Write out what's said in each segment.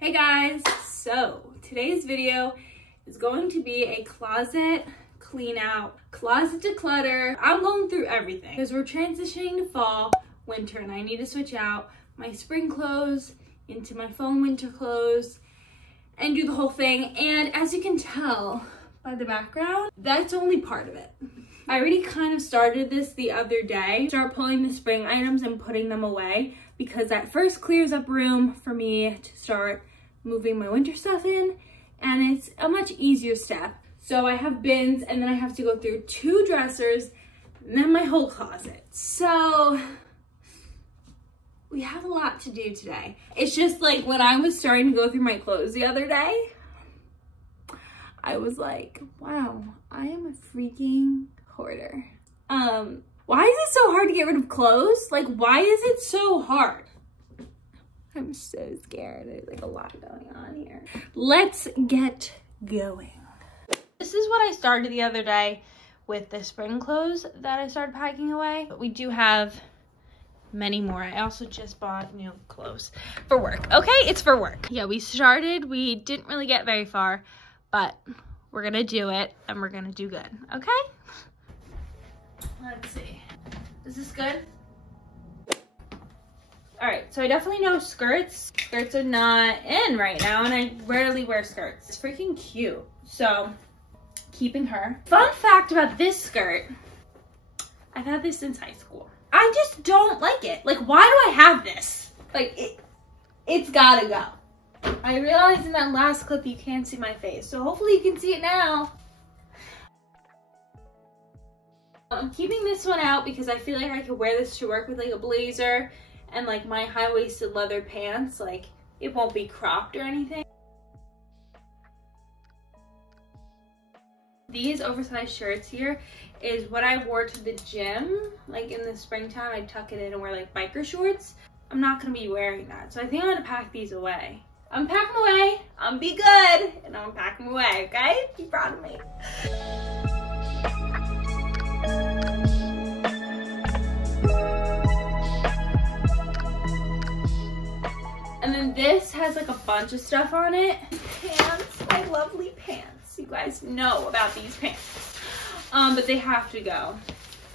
Hey guys, so today's video is going to be a closet clean out, closet declutter. I'm going through everything because we're transitioning to fall, winter, and I need to switch out my spring clothes into my fall and winter clothes and do the whole thing. And as you can tell by the background, that's only part of it. I already kind of started this the other day. Start pulling the spring items and putting them away because that first clears up room for me to start moving my winter stuff in, and it's a much easier step. So I have bins, and then I have to go through 2 dressers and then my whole closet. So we have a lot to do today. It's just like when I was starting to go through my clothes the other day, I was like, wow, I am a freaking hoarder. Why is it so hard to get rid of clothes? Like, why is it so hard? I'm so scared. There's like a lot going on here. Let's get going. This is what I started the other day with the spring clothes that I started packing away. But we do have many more. I also just bought new clothes for work. Okay, it's for work. Yeah, we didn't really get very far, but we're gonna do it and we're gonna do good, okay? Let's see. Is this good? All right, so I definitely know skirts. Skirts are not in right now, and I rarely wear skirts. It's freaking cute, so keeping her. Fun fact about this skirt, I've had this since high school. I just don't like it. Like, why do I have this? Like, it's gotta go. I realized in that last clip you can't see my face, so hopefully you can see it now. I'm keeping this one out because I feel like I could wear this to work with like a blazer and like my high-waisted leather pants. Like, it won't be cropped or anything. These oversized shirts here is what I wore to the gym. Like in the springtime, I'd tuck it in and wear like biker shorts. I'm not gonna be wearing that. So I think I'm gonna pack these away. I'm packing away, I'm be good, and I'm packing away, okay? Be proud of me. And then this has like a bunch of stuff on it. Pants, my lovely pants. You guys know about these pants. But they have to go.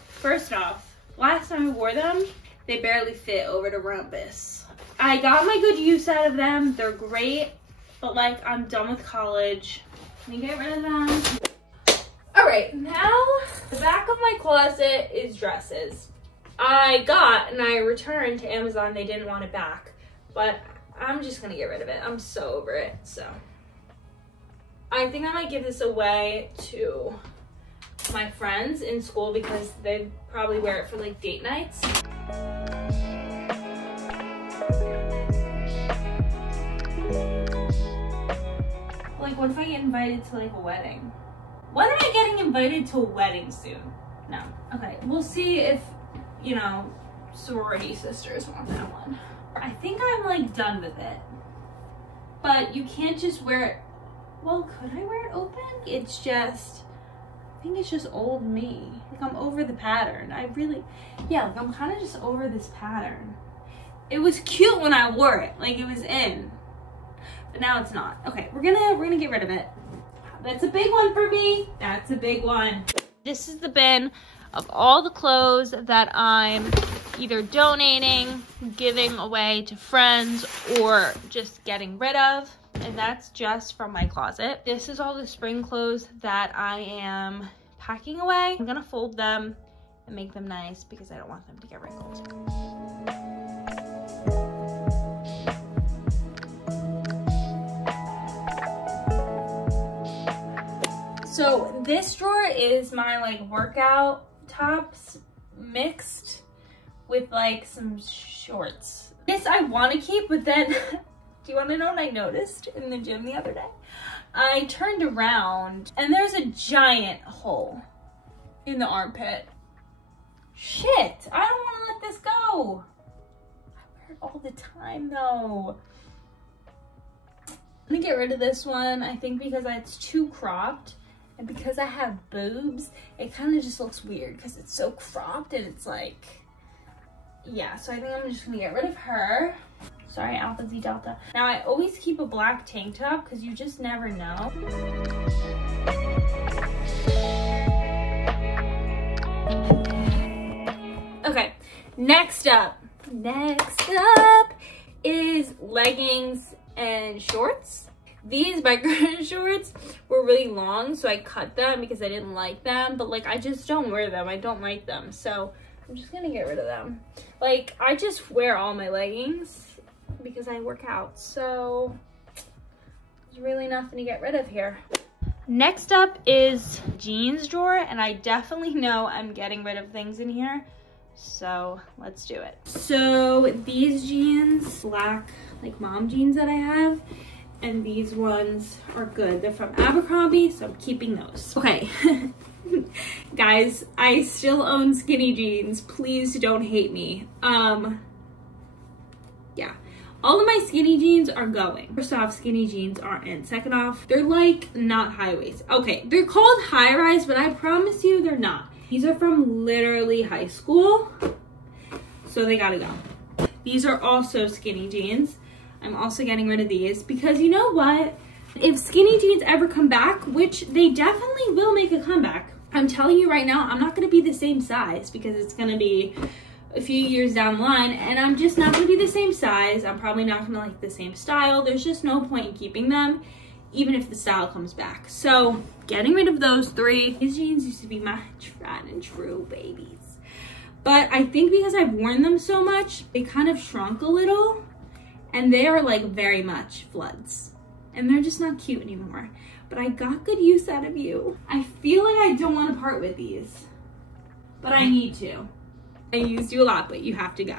First off, last time I wore them, they barely fit over the rumpus. I got my good use out of them. They're great, but like I'm done with college. Let me get rid of them. All right, now the back of my closet is dresses. I got and I returned to Amazon. They didn't want it back, but I'm just gonna get rid of it. I'm so over it. So I think I might give this away to my friends in school because they'd probably wear it for like date nights. Like, what if I get invited to like a wedding? When am I getting invited to a wedding soon? No. Okay, we'll see if, you know, sorority sisters want that one. I think I'm like done with it, but you can't just wear it. Well, could I wear it open? It's just, I think it's just old me. Like, I'm over the pattern. Yeah, like I'm kind of just over this pattern. It was cute when I wore it, like it was in, but now it's not. Okay, we're gonna get rid of it. That's a big one for me. That's a big one. This is the bin of all the clothes that I'm either donating, giving away to friends, or just getting rid of. And that's just from my closet. This is all the spring clothes that I am packing away. I'm gonna fold them and make them nice because I don't want them to get wrinkled. So this drawer is my like workout tops mixed with like some shorts. This I want to keep, but then do you want to know what I noticed in the gym the other day? I turned around and there's a giant hole in the armpit. Shit, I don't want to let this go. I wear it all the time though. I'm gonna get rid of this one, I think, because it's too cropped. And because I have boobs, it kind of just looks weird because it's so cropped and it's like, yeah, so I think I'm just gonna get rid of her. Sorry, Alpha Z Delta. Now I always keep a black tank top because you just never know. Okay, next up is leggings and shorts. These biker shorts were really long, so I cut them because I didn't like them, but like I just don't wear them. I don't like them, so I'm just gonna get rid of them. Like I just wear all my leggings because I work out, so there's really nothing to get rid of here. Next up is jeans drawer, and I definitely know I'm getting rid of things in here, so let's do it. So these jeans, black like mom jeans that I have, and these ones are good. They're from Abercrombie, so I'm keeping those. Okay, guys, I still own skinny jeans. Please don't hate me. Yeah, all of my skinny jeans are going. First off, skinny jeans aren't in. Second off, they're like not high waist. Okay, they're called high rise, but I promise you they're not. These are from literally high school, so they gotta go. These are also skinny jeans. I'm also getting rid of these because you know what? If skinny jeans ever come back, which they definitely will make a comeback, I'm telling you right now, I'm not gonna be the same size because it's gonna be a few years down the line and I'm just not gonna be the same size. I'm probably not gonna like the same style. There's just no point in keeping them, even if the style comes back. So getting rid of those three. These jeans used to be my tried and true babies. But I think because I've worn them so much, they kind of shrunk a little. And they are like very much floods. And they're just not cute anymore. But I got good use out of you. I feel like I don't want to part with these. But I need to. I used you a lot, but you have to go.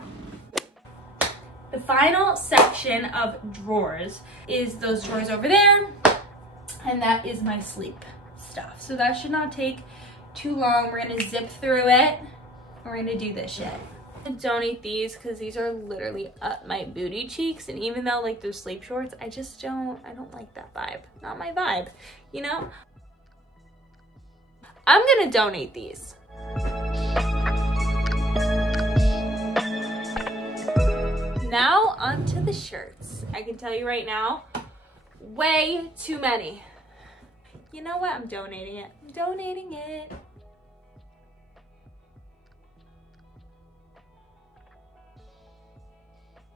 The final section of drawers is those drawers over there. And that is my sleep stuff. So that should not take too long. We're gonna zip through it. We're gonna do this shit. Donate these because these are literally up my booty cheeks, and even though like they're sleep shorts, I don't like that vibe. Not my vibe, you know? I'm gonna donate these. Now onto the shirts. I can tell you right now, way too many. You know what? I'm donating it. I'm donating it.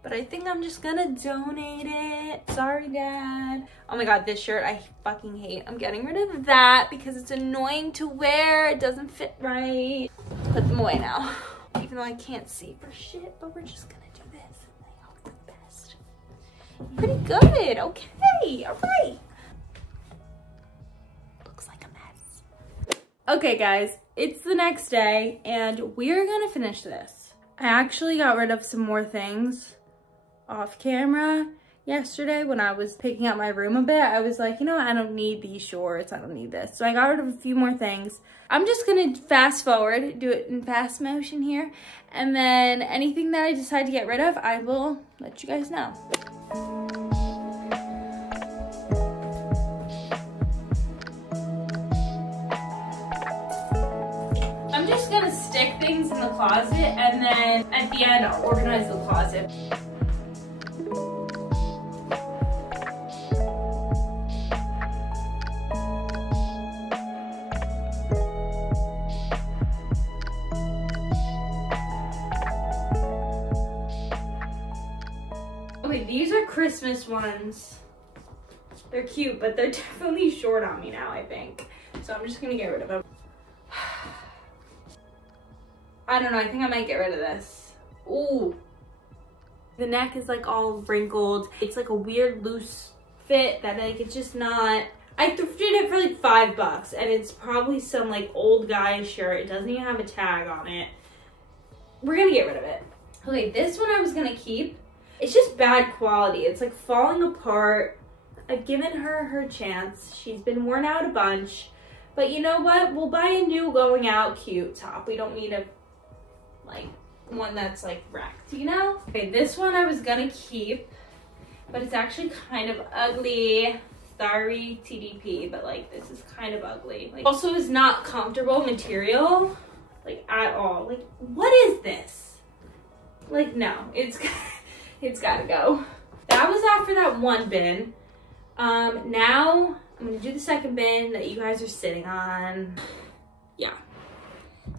But I think I'm just gonna donate it. Sorry, Dad. Oh my God, this shirt I fucking hate. I'm getting rid of that because it's annoying to wear. It doesn't fit right. Put them away now. Even though I can't see for shit, but we're just gonna do this. I hope for the best. Pretty good, okay, all right. Looks like a mess. Okay, guys, it's the next day and we're gonna finish this. I actually got rid of some more things off camera yesterday when I was picking up my room a bit. I was like, you know what? I don't need these shorts. I don't need this. So I got rid of a few more things. I'm just gonna fast forward, do it in fast motion here. And then anything that I decide to get rid of, I will let you guys know. I'm just gonna stick things in the closet and then at the end, I'll organize the closet. Okay, these are Christmas ones. They're cute, but they're definitely short on me now, I think. So I'm just gonna get rid of them. I don't know, I think I might get rid of this. Ooh. The neck is like all wrinkled. It's like a weird loose fit that like it's just not. I thrifted it for like $5 and it's probably some like old guy shirt. It doesn't even have a tag on it. We're gonna get rid of it. Okay, this one I was gonna keep. It's just bad quality. It's like falling apart. I've given her her chance. She's been worn out a bunch. But you know what? We'll buy a new going out cute top. We don't need a like one that's like wrecked, you know? Okay, this one I was gonna keep, but it's actually kind of ugly. Sorry, TDP, but like this is kind of ugly. Like, also is not comfortable material, like at all. Like, what is this? Like, no, it's it's gotta go. That was after that one bin. Now I'm gonna do the second bin that you guys are sitting on. Yeah,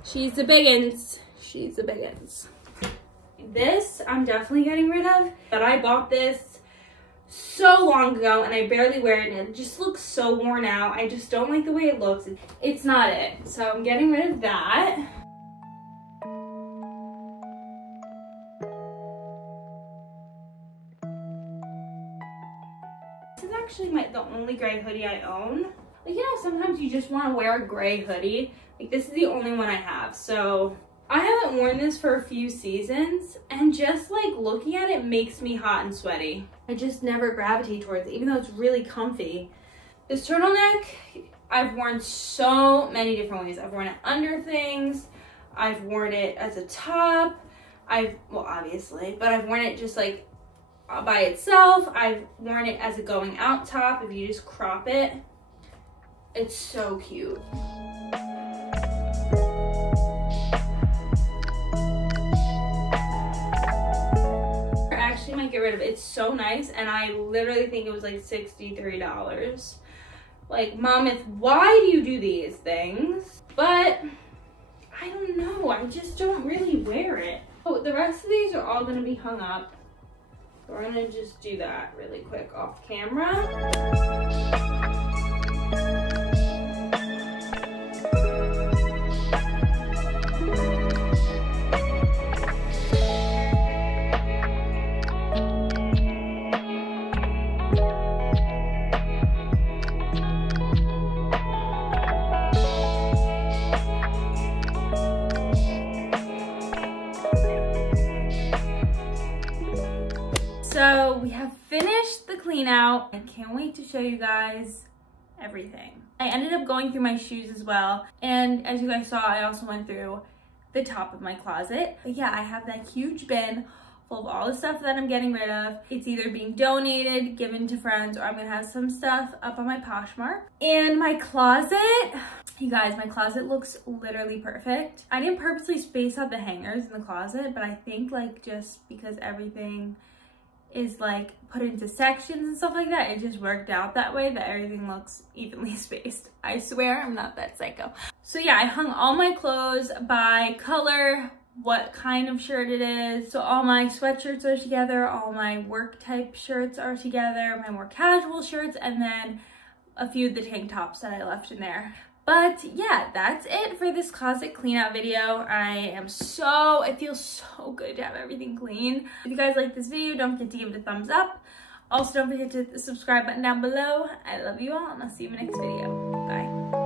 she's the biggins. She's the biggins. This I'm definitely getting rid of, but I bought this so long ago and I barely wear it and it just looks so worn out. I just don't like the way it looks. It's not it. So I'm getting rid of that. This is actually the only gray hoodie I own. Like, you know, sometimes you just want to wear a gray hoodie. Like, this is the only one I have. So I haven't worn this for a few seasons and just like looking at it makes me hot and sweaty. I just never gravitate towards it, even though it's really comfy. This turtleneck, I've worn so many different ways. I've worn it under things. I've worn it as a top. Well, obviously, but I've worn it just like by itself. I've worn it as a going out top if you just crop it. It's so cute. Might get rid of it. It's so nice and I literally think it was like $63. Like, Mom, why do you do these things? But I don't know, I just don't really wear it. Oh, the rest of these are all gonna be hung up. So we're gonna just do that really quick off camera. So we have finished the clean out. I can't wait to show you guys everything. I ended up going through my shoes as well. And as you guys saw, I also went through the top of my closet. But yeah, I have that huge bin full of all the stuff that I'm getting rid of. It's either being donated, given to friends, or I'm gonna have some stuff up on my Poshmark. And my closet, you guys, my closet looks literally perfect. I didn't purposely space out the hangers in the closet, but I think like just because everything is like put into sections and stuff like that, it just worked out that way that everything looks evenly spaced. I swear I'm not that psycho. So yeah, I hung all my clothes by color, what kind of shirt it is. So all my sweatshirts are together, all my work type shirts are together, my more casual shirts, and then a few of the tank tops that I left in there. But yeah, that's it for this closet clean out video. It feels so good to have everything clean. If you guys like this video, don't forget to give it a thumbs up. Also, don't forget to hit the subscribe button down below. I love you all, and I'll see you in my next video. Bye.